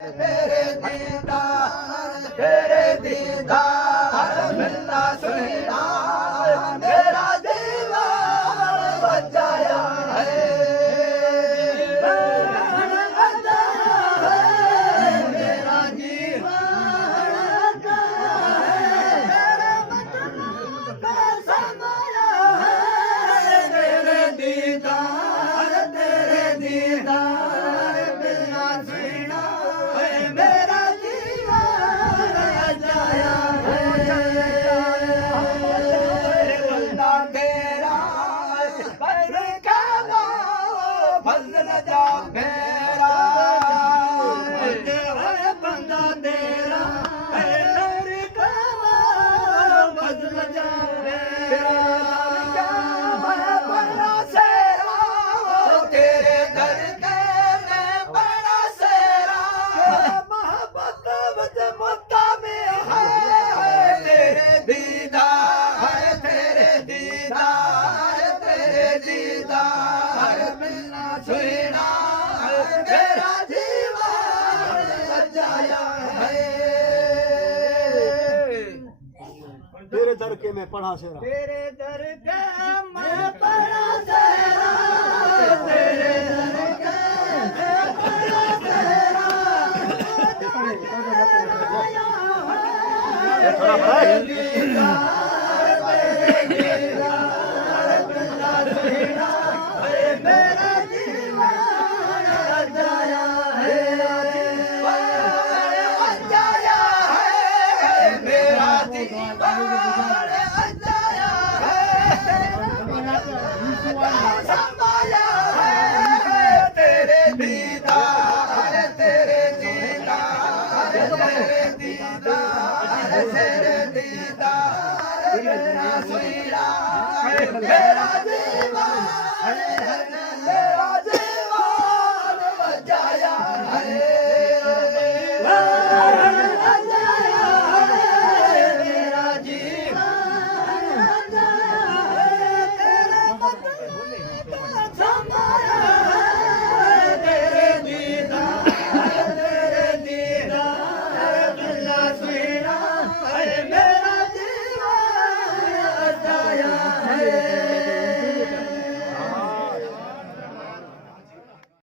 तेरे दीदार तेरे दीदार मिलना सुना मेरा दीवार बचाया है मेरा दीवार समाया है तेरे दीदार मिलना सुना मेरा दीवार बचाया है बंदा तेरा कर के फजल जा मेरा बंदा तेरा कर के फजल जा मेरा बड़ा सेरा तेरे दर के मैं बड़ा सेरा मोहब्बत वज मुत्ता में है तेरे दीदार तेरे दीदार मिलना सुना मेरा जीवन सजाया है तेरे दर के मैं पढ़ा सेरा तेरे दर के मैं पड़ा सेरा तेरे दर के मैं पड़ा सेरा थोड़ा बड़ा है मेरा जीवन सजाया है सजाया है मेरा जीवन सजाया है संभाला है तेरे दीदार तेरे दीदार मेरा सुना मेरा जीवन